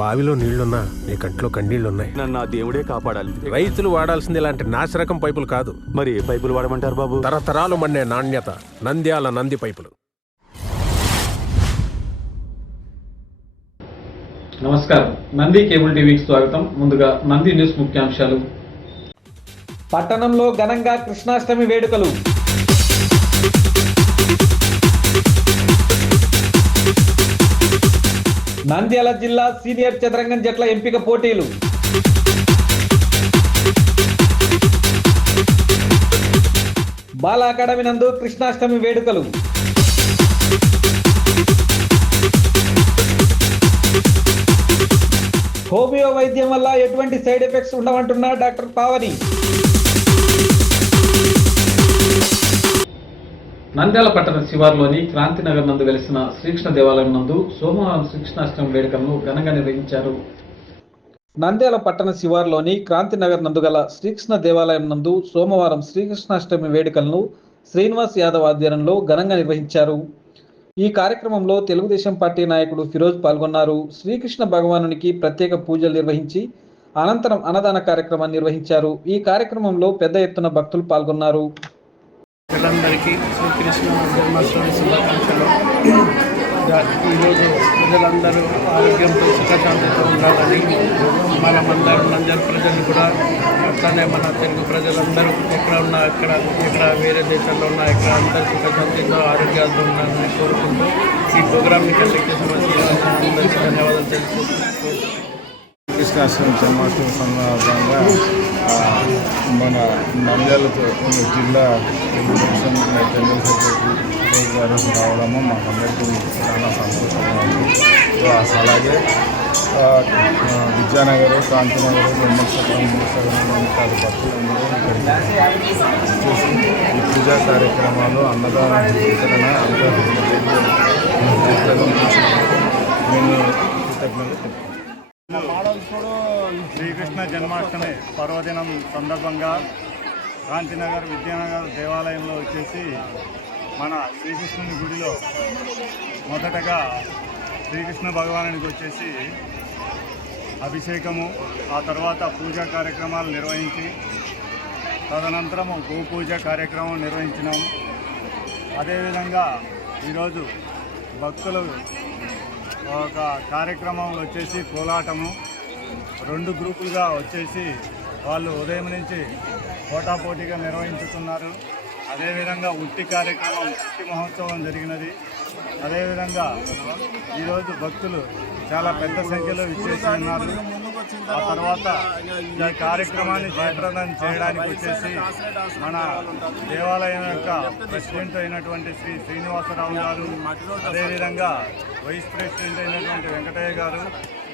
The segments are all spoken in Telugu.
బావిలో నీళ్లున్నా నీ కంట్లో కన్నీళ్లున్నాయి. నన్ను ఆ దేవుడే కాపాడాలి. రైతులు వాడాల్సింది ఇలాంటి నాసిరకం పైపులు కాదు. మరి ఏ పైపులు వాడమంటారు బాబు? తరతరాలు మన్నే నాణ్యత నంద్యాల నంది పైపులు. నమస్కారం, నంది కేబుల్ టీవీకి స్వాగతం. ముందుగా నంది న్యూస్ ముఖ్యాంశాలు. పట్టణంలో ఘనంగా కృష్ణాష్టమి వేడుకలు. నంద్యాల జిల్లా సీనియర్ చదరంగం జట్ల ఎంపిక పోటీలు. బాల అకాడమీ నందు కృష్ణాష్టమి వేడుకలు. హోమియో వైద్యం వల్ల ఎటువంటి సైడ్ ఎఫెక్ట్స్ ఉండవంటున్న డాక్టర్ పావని. నంద్యాల పట్టణ శివార్లోని క్రాంతినగర్ నందు వెలిసిన శ్రీకృష్ణ దేవాలయం నందు సోమవారం శ్రీకృష్ణాష్టమి వేడుకలను ఘనంగా నిర్వహించారు. నంద్యాల పట్టణ శివార్లోని క్రాంతినగర్ నందు గల శ్రీకృష్ణ దేవాలయం నందు సోమవారం శ్రీకృష్ణాష్టమి వేడుకలను శ్రీనివాస్ యాదవ్ ఆధ్వర్యంలో ఘనంగా నిర్వహించారు. ఈ కార్యక్రమంలో తెలుగుదేశం పార్టీ నాయకుడు ఫిరోజ్ పాల్గొన్నారు. శ్రీకృష్ణ భగవానునికి ప్రత్యేక పూజలు నిర్వహించి అనంతరం అన్నదాన కార్యక్రమాన్ని నిర్వహించారు. ఈ కార్యక్రమంలో పెద్ద ఎత్తున భక్తులు పాల్గొన్నారు. ప్రజలందరికీ శ్రీకృష్ణ జన్మాష్టమి శుభాకాంక్షలు. ఈరోజు ప్రజలందరూ ఆరోగ్యంతో సుఖశాంతితో ఉండాలని మనమందరం నంద్యాల ప్రజలు కూడా అట్లనే మన తెలుగు ప్రజలందరూ ఎక్కడ ఉన్నా ఎక్కడ వేరే దేశాల్లో ఉన్నా ఎక్కడ అందరూ సుఖశాంతితో ఆరోగ్యాలతో ఉండాలని కోరుకుంటూ ఈ ప్రోగ్రామ్ని కండక్ట్ చేసిన అందరికీ ధన్యవాదాలు తెలుసుకుంటున్నాను. కృష్ణాష్టమి జన్మాష్టమి సందర్భంగా మన నంద్యాల జిల్లా తెలుగుదేశం జనరల్ సెక్రటరీ గారు రావడము మాకందరికీ చాలా సంతోషంగా ఉంది. అలాగే విద్యానగర్, క్రాంతినగర్, బ్రహ్మసత్రం, మూసగరం భక్తులందరూ ఇక్కడికి వచ్చేసి ఈ పూజా కార్యక్రమాలు, అన్నదాన వితరణ అంతా నేను కృతజ్ఞతలు. శ్రీకృష్ణ జన్మాష్టమి పర్వదినం సందర్భంగా క్రాంతినగర్, విద్యానగర్ దేవాలయంలో వచ్చేసి మన శ్రీకృష్ణుని గుడిలో మొదటగా శ్రీకృష్ణ భగవానునికి వచ్చేసి అభిషేకము, ఆ తర్వాత పూజా కార్యక్రమాలు నిర్వహించి తదనంతరము గోపూజ కార్యక్రమం నిర్వహించినాము. అదేవిధంగా ఈరోజు భక్తులు ఒక కార్యక్రమం వచ్చేసి కోలాటము, 2 గ్రూపులుగా వచ్చేసి వాళ్ళు ఉదయం నుంచి పోటాపోటీగా నిర్వహించుతున్నారు. అదేవిధంగా ఉట్టి కార్యక్రమం, ఉట్టి మహోత్సవం జరిగినది. అదేవిధంగా ఈరోజు భక్తులు చాలా పెద్ద సంఖ్యలో విచ్చేసి ఉన్నారు. ఆ తర్వాత ఈ కార్యక్రమాన్ని జయప్రదం చేయడానికి వచ్చేసి మన దేవాలయం యొక్క ప్రెసిడెంట్ అయినటువంటి శ్రీ శ్రీనివాసరావు గారు, అదేవిధంగా వైస్ ప్రెసిడెంట్ అయినటువంటి వెంకటయ్య గారు,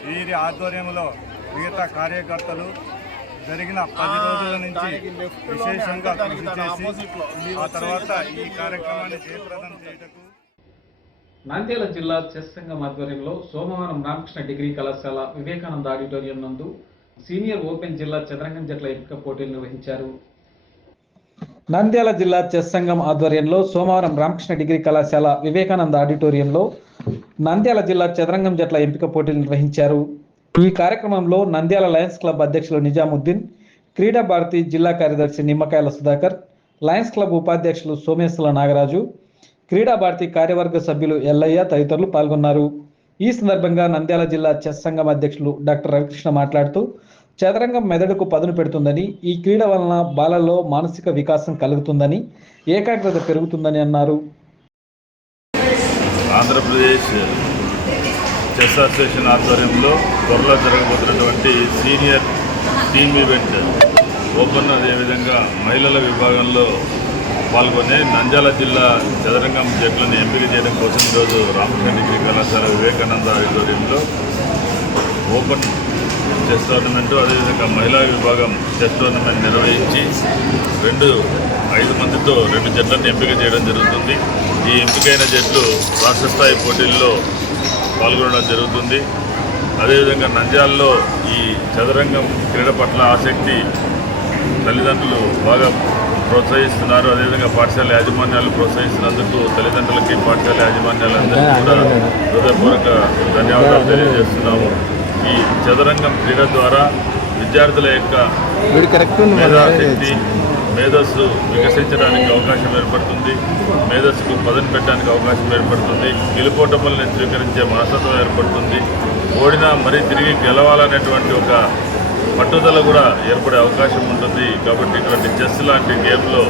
వీరి ఆధ్వర్యంలో మిగతా కార్యకర్తలు జరిగిన 10 రోజుల నుంచి విశేషంగా కృషి చేసి ఆ తర్వాత ఈ కార్యక్రమాన్ని జయప్రదం చేయటకు. నంద్యాల జిల్లా చెస్ సంఘం ఆధ్వర్యంలో సోమవారం రామకృష్ణ డిగ్రీ కళాశాల వివేకానంద ఆడిటోరియం నందు సీనియర్ ఓపెన్ జిల్లా చదరంగం జట్ల ఎంపిక పోటీలు నిర్వహించారు. నంద్యాల జిల్లా చెస్ సంఘం ఆధ్వర్యంలో సోమవారం రామకృష్ణ డిగ్రీ కళాశాల వివేకానంద ఆడిటోరియంలో నంద్యాల జిల్లా చదరంగం జట్ల ఎంపిక పోటీలు నిర్వహించారు. ఈ కార్యక్రమంలో నంద్యాల లయన్స్ క్లబ్ అధ్యక్షులు నిజాముద్దీన్, క్రీడా భారతి జిల్లా కార్యదర్శి నిమ్మకాయల సుధాకర్, లయన్స్ క్లబ్ ఉపాధ్యక్షులు సోమేశ్వర నాగరాజు, క్రీడా భారతి కార్యవర్గ సభ్యులు ఎల్లయ్య తదితరులు పాల్గొన్నారు. ఈ సందర్భంగా నంద్యాల జిల్లా చెస్ సంఘం అధ్యక్షులు డాక్టర్ రవికృష్ణ మాట్లాడుతూ చదరంగం మెదడుకు పదును పెడుతుందని, ఈ క్రీడ వలన బాలల్లో మానసిక వికాసం కలుగుతుందని, ఏకాగ్రత పెరుగుతుందని అన్నారు. ఆంధ్రప్రదేశ్ చెస్ అసోసియేషన్ ఆధ్వర్యంలో త్వరలో జరగబోతున్నటువంటి సీనియర్ టీమ్ ఈవెంట్ ఓపెన్, అదేవిధంగా మహిళల విభాగంలో పాల్గొనే నంద్యాల జిల్లా చదరంగం జట్లను ఎంపిక చేయడం కోసం ఈరోజు రామకృష్ణ డిగ్రీ కళాశాల వివేకానంద ఆడిటోరియంలో ఓపెన్ చెస్ టోర్నమెంటు, అదేవిధంగా మహిళా విభాగం చెస్ టోర్నమెంట్ నిర్వహించి 5 మందితో 2 జట్లను ఎంపిక చేయడం జరుగుతుంది. ఈ ఎంపికైన జట్లు రాష్ట్ర స్థాయి పోటీల్లో పాల్గొనడం జరుగుతుంది. అదేవిధంగా నంద్యాలలో ఈ చదరంగం క్రీడ పట్ల ఆసక్తి తల్లిదండ్రులు బాగా ప్రోత్సహిస్తున్నారు. అదేవిధంగా పాఠశాల యాజమాన్యాలు ప్రోత్సహిస్తున్నందుకు తల్లిదండ్రులకి, పాఠశాల యాజమాన్యాలందరికీ కూడా హృదయపూర్వక ధన్యవాదాలు తెలియజేస్తున్నాము. ఈ చదరంగం క్రీడ ద్వారా విద్యార్థుల యొక్క మేధాశక్తి మేధస్సు వికసించడానికి అవకాశం ఏర్పడుతుంది. మేధస్సుకు పదును పెట్టడానికి అవకాశం ఏర్పడుతుంది. గెలుపోటములను స్వీకరించే మనస్తత్వం ఏర్పడుతుంది. ఓడినా మరీ తిరిగి గెలవాలనేటువంటి ఒక పట్టుదల కూడా ఏర్పడే అవకాశం ఉంటుంది. కాబట్టి ఇటువంటి చెస్ లాంటి గేమ్లో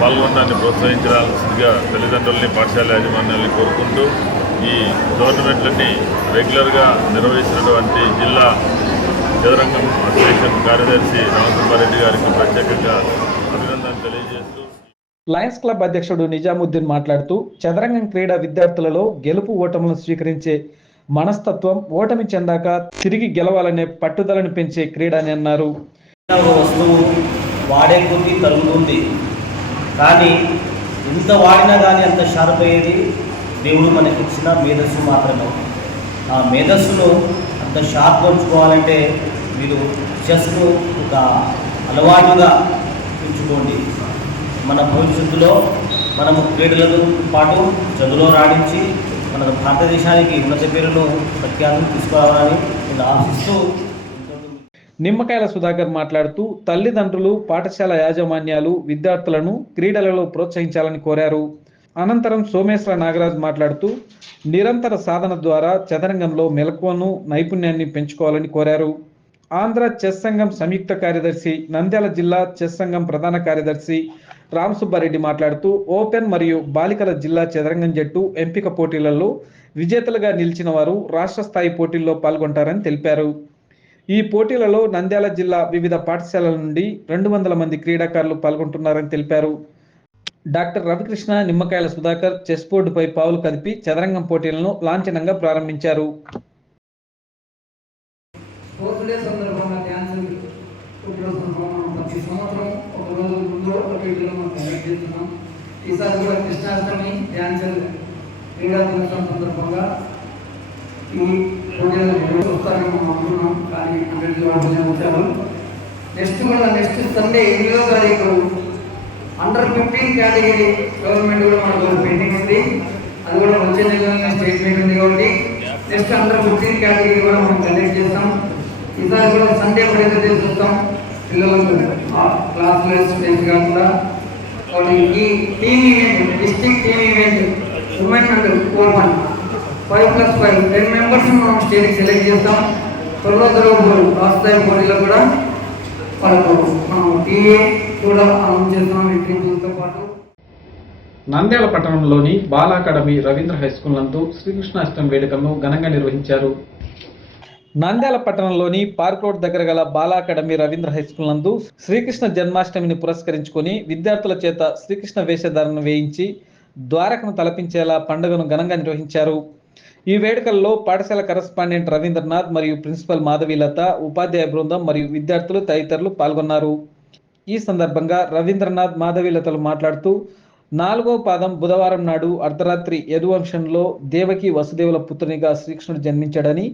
పాల్గొనడాన్ని ప్రోత్సహించాల్సిందిగా తల్లిదండ్రులని పాఠశాల యాజమాన్యాన్ని కోరుకుంటూ ఈ టోర్నమెంట్లని రెగ్యులర్గా నిర్వహిస్తున్నటువంటి జిల్లా చదరంగం అసోసియేషన్ కార్యదర్శి రామసుబ్బారెడ్డి గారికి ప్రత్యేకంగా అభినందనలు తెలియజేస్తూ లయన్స్ క్లబ్ అధ్యక్షుడు నిజాముద్దీన్ మాట్లాడుతూ చదరంగం క్రీడ విద్యార్థులలో గెలుపు ఓటములను స్వీకరించే మనస్తత్వం, ఓటమి చెందాక తిరిగి గెలవాలనే పట్టుదలను పెంచే క్రీడ అని అన్నారు. వస్తువు వాడే కొద్దీ తరుగుతుంది, కానీ ఎంత వాడినా కానీ అంత షార్ప్ అయ్యేది దేవుడు మనకి ఇచ్చిన మేధస్సు మాత్రమే. ఆ మేధస్సును అంత షార్ప్ ఉంచుకోవాలంటే మీరు చెస్ను ఒక అలవాటుగా ఉంచుకోండి. మన భవిష్యత్తులో మనము క్రీడలతో పాటు చదువులో రాణించి మన భారతదేశానికి ఉన్నత పేరును ప్రఖ్యాతం తీసుకురావాలని నేను ఆశిస్తూ. నిమ్మకాయల సుధాకర్ మాట్లాడుతూ తల్లిదండ్రులు, పాఠశాల యాజమాన్యాలు విద్యార్థులను క్రీడలలో ప్రోత్సహించాలని కోరారు. అనంతరం సోమేశ్వర నాగరాజ్ మాట్లాడుతూ నిరంతర సాధన ద్వారా చదరంగంలో మెలకువను, నైపుణ్యాన్ని పెంచుకోవాలని కోరారు. ఆంధ్ర చెస్ సంఘం సంయుక్త కార్యదర్శి, నంద్యాల జిల్లా చెస్ సంఘం ప్రధాన కార్యదర్శి రామసుబ్బారెడ్డి మాట్లాడుతూ ఓపెన్ మరియు బాలికల జిల్లా చదరంగం జట్టు ఎంపిక పోటీలలో విజేతలుగా నిలిచిన వారు రాష్ట్ర స్థాయి పోటీల్లో పాల్గొంటారని తెలిపారు. ఈ పోటీలలో నంద్యాల జిల్లా వివిధ పాఠశాలల నుండి 200 మంది క్రీడాకారులు పాల్గొంటున్నారని తెలిపారు. డాక్టర్ రవికృష్ణ, నిమ్మకాయల సుధాకర్ చెస్ బోర్డుపై పావులు కదిపి చదరంగం పోటీలను లాంఛనంగా ప్రారంభించారు. ప్రతి సంవత్సరం ఒక రోజు ముందు కండక్ట్ చేస్తున్నాం. ఈసారి కూడా కృష్ణాష్టమి డ్యాన్సర్ క్రీడా దినోత్సవం సందర్భంగా ఈ పోటీలను వస్తారని మనం అనుకున్నాం, కానీ అక్కడికి వాళ్ళు వచ్చారు. నెక్స్ట్ సండే 8వ తారీఖు అండర్ 15 కేటగిరీ గవర్నమెంట్ కూడా మనకు పెండింగ్ ఉంది. అది కూడా వచ్చే నెలలో స్టేట్మెంట్ ఉంది. కాబట్టి నెక్స్ట్ అండర్ 15 కేటగిరీ కూడా మనం కండక్ట్ చేస్తాం. ఈసారి కూడా సండే కూడా చూస్తాం పిల్లలకు క్లాసులు స్టేజ్ కాకుండా. ఈ team event, district team event women and 5+5 10 members మనం స్టేజ్కి సెలెక్ట్ చేస్తాం. త్వరలో రాష్ట్ర స్థాయి పోటీలో కూడా వాళ్ళకు మనం టీఏ కూడా అనౌన్స్ చేస్తాం. ఇంటర్వ్యూతో పాటు నంద్యాల పట్టణంలోని బాల అకాడమీ రవీంద్ర హై స్కూల్ నందు శ్రీకృష్ణాష్టమి వేడుకలను ఘనంగా నిర్వహించారు. నంద్యాల పట్టణంలోని పార్క్ రోడ్ దగ్గర గల బాల అకాడమీ రవీంద్ర హై స్కూల్ నందు శ్రీకృష్ణ జన్మాష్టమిని పురస్కరించుకొని విద్యార్థుల చేత శ్రీకృష్ణ వేషధారణ వేయించి ద్వారకను తలపించేలా పండుగను ఘనంగా నిర్వహించారు. ఈ వేడుకల్లో పాఠశాల కరస్పాండెంట్ రవీంద్రనాథ్ మరియు ప్రిన్సిపల్ మాధవీలత, ఉపాధ్యాయ బృందం మరియు విద్యార్థులు తదితరులు పాల్గొన్నారు. ఈ సందర్భంగా రవీంద్రనాథ్, మాధవీలతలు మాట్లాడుతూ 4వ పాదం బుధవారం నాడు అర్ధరాత్రి యదువంశంలో దేవకి వసుదేవుల పుత్రునిగా శ్రీకృష్ణుడు జన్మించాడని,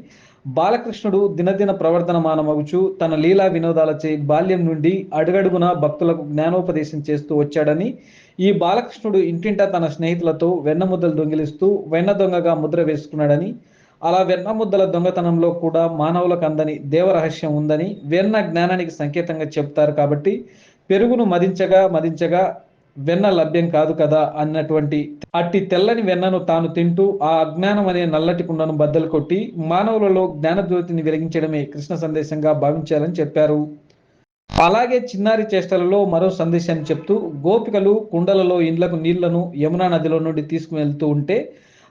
బాలకృష్ణుడు దినదిన ప్రవర్ధనమానమగుచు తన లీలా వినోదాలచే బాల్యం నుండి అడుగడుగున భక్తులకు జ్ఞానోపదేశం చేస్తూ వచ్చాడని, ఈ బాలకృష్ణుడు ఇంటింటా తన స్నేహితులతో వెన్న ముద్దలు దొంగిలిస్తూ వెన్న దొంగగా ముద్ర వేసుకున్నాడని, అలా వెన్న ముద్దల దొంగతనంలో కూడా మానవులకు అందని దేవరహస్యం ఉందని, వెన్న జ్ఞానానికి సంకేతంగా చెప్తారు కాబట్టి పెరుగును మదించగా వెన్న లభ్యం కాదు కదా అన్నటువంటి అట్టి తెల్లని వెన్నను తాను తింటూ ఆ అజ్ఞానం అనే నల్లటి కుండను బద్దలు కొట్టి మానవులలో జ్ఞానజ్యోతిని వెలిగించడమే కృష్ణ సందేశంగా భావించాలని చెప్పారు. అలాగే చిన్నారి చేష్టలలో మరో సందేశాన్ని చెప్తూ గోపికలు కుండలలో ఇండ్లకు నీళ్లను యమునా నదిలో నుండి తీసుకువెళ్తూ ఉంటే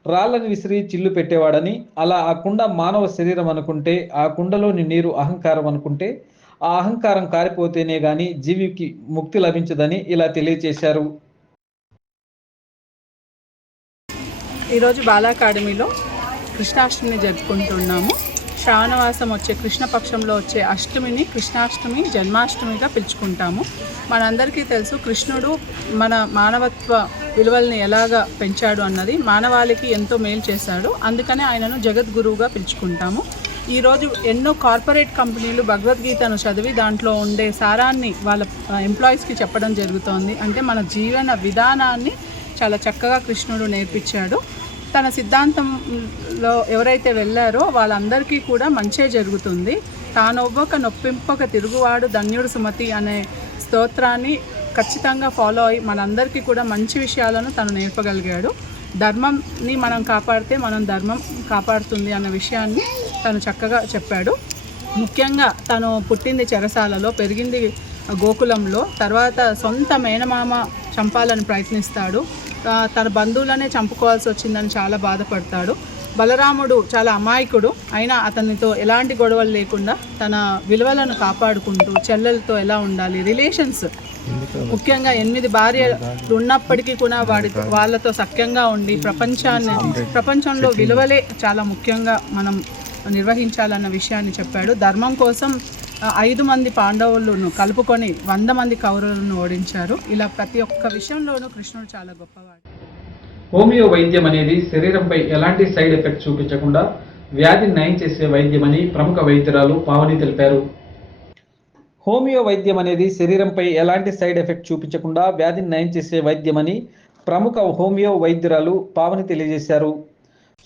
రాళ్లను విసిరి చిల్లు పెట్టేవాడని, అలా ఆ కుండ మానవ శరీరం అనుకుంటే, ఆ కుండలోని నీరు అహంకారం అనుకుంటే ఆ అహంకారం కారిపోతేనే గాని జీవికి ముక్తి లభించదని ఇలా తెలియజేశారు. ఈరోజు బాల అకాడమీలో కృష్ణాష్టమిని జరుపుకుంటున్నాము. శ్రావణవాసం వచ్చే కృష్ణపక్షంలో వచ్చే అష్టమిని కృష్ణాష్టమి, జన్మాష్టమిగా పిలుచుకుంటాము. మనందరికీ తెలుసు కృష్ణుడు మన మానవత్వ విలువల్ని ఎలాగా పెంచాడు అన్నది, మానవాళికి ఎంతో మేలు చేశాడు. అందుకనే ఆయనను జగద్గురువుగా పిలుచుకుంటాము. ఈరోజు ఎన్నో కార్పొరేట్ కంపెనీలు భగవద్గీతను చదివి దాంట్లో ఉండే సారాన్ని వాళ్ళ ఎంప్లాయీస్కి చెప్పడం జరుగుతోంది. అంటే మన జీవన విధానాన్ని చాలా చక్కగా కృష్ణుడు నేర్పించాడు. తన సిద్ధాంతంలో క్యాంప్స్లో ఎవరైతే వెళ్ళారో వాళ్ళందరికీ కూడా మంచే జరుగుతుంది. తానొవ్వక నొప్పింపక తిరుగువాడు ధన్యుడు సుమతి అనే స్తోత్రాన్ని ఖచ్చితంగా ఫాలో అయ్యి మనందరికీ కూడా మంచి విషయాలను తను నేర్పగలిగాడు. ధర్మంని మనం కాపాడితే మనం ధర్మం కాపాడుతుంది అన్న విషయాన్ని తను చక్కగా చెప్పాడు. ముఖ్యంగా తను పుట్టింది చెరసాలలో, పెరిగింది గోకులంలో, తర్వాత సొంత మేనమామ చంపాలని ప్రయత్నిస్తాడు. తన బంధువులనే చంపుకోవాల్సి వచ్చిందని చాలా బాధపడతాడు. బలరాముడు చాలా అమాయకుడు, అయినా అతనితో ఎలాంటి గొడవలు లేకుండా తన విలువలను కాపాడుకుంటూ చెల్లెలతో ఎలా ఉండాలి, రిలేషన్స్ ముఖ్యంగా 8 భార్యలు ఉన్నప్పటికీ కూడా వాళ్ళతో సఖ్యంగా ఉండి ప్రపంచంలో విలువలే చాలా ముఖ్యంగా మనం నిర్వహించాలన్న విషయాన్ని చెప్పాడు. ధర్మం కోసం 5 మంది పాండవులను కలుపుకొని 100 మంది కౌరవులను ఓడించారు. ఇలా ప్రతి ఒక్క విషయంలోనూ కృష్ణుడు చాలా గొప్పవాడు. హోమియో వైద్యం అనేది శరీరంపై ఎలాంటి సైడ్ ఎఫెక్ట్ చూపించకుండా వ్యాధిని నయం చేసే వైద్యమని ప్రముఖ వైద్యురాలు పావని తెలిపారు. హోమియో వైద్యం అనేది శరీరంపై ఎలాంటి సైడ్ ఎఫెక్ట్ చూపించకుండా వ్యాధిని నయం చేసే వైద్యమని ప్రముఖ హోమియో వైద్యురాలు పావని తెలియజేశారు.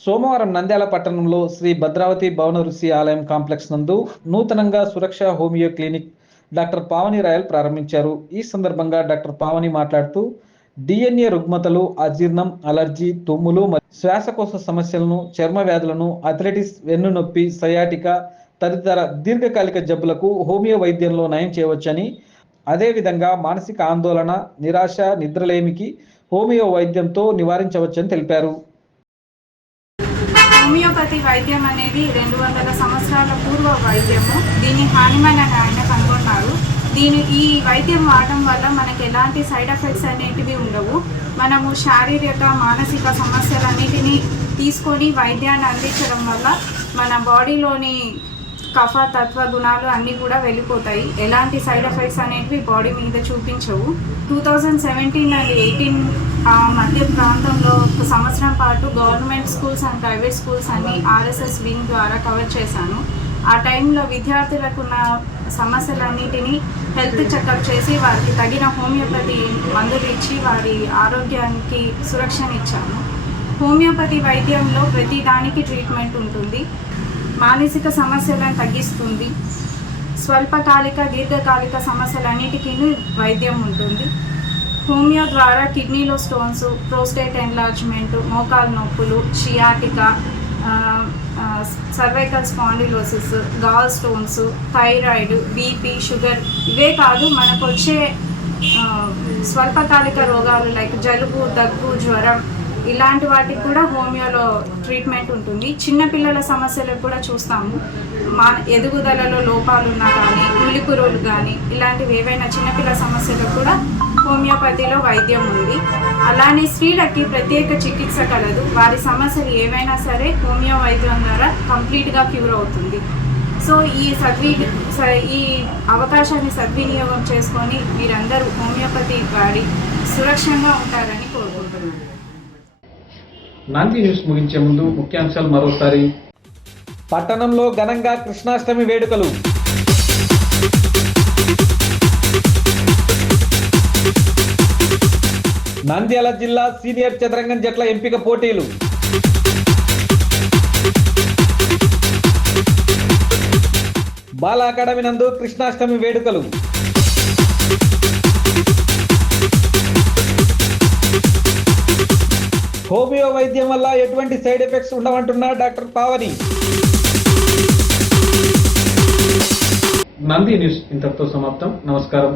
సోమవారం నంద్యాల పట్టణంలో శ్రీ భద్రావతి భవన ఋషి ఆలయం కాంప్లెక్స్ నందు నూతనంగా Suraksha homeo clinic doctor Pavani Royal ప్రారంభించారు. ఈ సందర్భంగా డాక్టర్ పావని మాట్లాడుతూ DNA రుగ్మతలు, అజీర్ణం, అలర్జీ, తుమ్ములు మరియు శ్వాసకోశ సమస్యలను, చర్మ వ్యాధులను, అథ్లెటిస్, వెన్నునొప్పి, సయాటికా తదితర దీర్ఘకాలిక జబ్బులకు హోమియో వైద్యంలో నయం చేయవచ్చని, అదేవిధంగా మానసిక ఆందోళన, నిరాశ, నిద్రలేమికి హోమియో వైద్యంతో నివారించవచ్చని తెలిపారు. హోమియోపతి వైద్యం అనేది 200 సంవత్సరాల పూర్వ వైద్యము. దీన్ని హానిమన్ అని ఆయన కనుగొన్నారు. ఈ వైద్యం వాడడం వల్ల మనకి ఎలాంటి సైడ్ ఎఫెక్ట్స్ అనేటివి ఉండవు. మనము శారీరక, మానసిక సమస్యలన్నిటినీ తీసుకొని వైద్యాన్ని అందించడం వల్ల మన బాడీలోని కఫ తత్వ గుణాలు అన్నీ కూడా వెళ్ళిపోతాయి. ఎలాంటి సైడ్ ఎఫెక్ట్స్ అనేటివి బాడీ మీద చూపించవు. 2017 అండ్ 18 మధ్య ప్రాంతంలో 1 సంవత్సరం పాటు government schools and private schools అన్ని RSS వింగ్ ద్వారా కవర్ చేశాను. ఆ టైంలో విద్యార్థులకు ఉన్న సమస్యలన్నిటినీ హెల్త్ చెకప్ చేసి వారికి తగిన హోమియోపతి మందులు ఇచ్చి వారి ఆరోగ్యానికి సురక్షనిచ్చాను. హోమియోపతి వైద్యంలో ప్రతి దానికి ట్రీట్మెంట్ ఉంటుంది. మానసిక సమస్యలను తగ్గిస్తుంది. స్వల్పకాలిక, దీర్ఘకాలిక సమస్యలన్నిటికీ వైద్యం ఉంటుంది. హోమియో ద్వారా కిడ్నీలో స్టోన్స్, ప్రోస్టేట్ ఎన్లార్జ్మెంట్, మోకాలు నొప్పులు, sciatica, cervical spondylosis, gall stones, thyroid, BP, sugar ఇవే కాదు మనకు వచ్చే స్వల్పకాలిక రోగాలు లైక్ జలుబు, దగ్గు, జ్వరం ఇలాంటి వాటికి కూడా హోమియోలో ట్రీట్మెంట్ ఉంటుంది. చిన్నపిల్లల సమస్యలకు కూడా చూస్తాము. ఎదుగుదలలో లోపాలు ఉన్నా కానీ, ఉలిపురులు కానీ ఇలాంటివి ఏవైనా చిన్నపిల్లల సమస్యలకు కూడా హోమియోపతిలో వైద్యం ఉంది. అలానే స్త్రీలకి ప్రత్యేక చికిత్స కలదు. వారి సమస్యలు ఏవైనా సరే హోమియో వైద్యం ద్వారా కంప్లీట్గా క్యూర్ అవుతుంది. సో ఈ అవకాశాన్ని సద్వినియోగం చేసుకొని మీరందరూ హోమియోపతి వాడి సురక్షంగా ఉంటారని కోరుకుంటున్నాను. నాంది న్యూస్ ముగించే ముందు ముఖ్యాంశాలు మరోసారి. పట్టణంలో ఘనంగా కృష్ణాష్టమి వేడుకలు. నంద్యాల జిల్లా సీనియర్ చదరంగం జట్ల ఎంపిక పోటీలు. బాల అకాడమీ నందు కృష్ణాష్టమి వేడుకలు. హోమియో వైద్యం వల్ల ఎటువంటి సైడ్ ఎఫెక్ట్స్ ఉండవంటున్న డాక్టర్ పావని. నంది న్యూస్ ఇంతటితో సమాప్తం. నమస్కారం.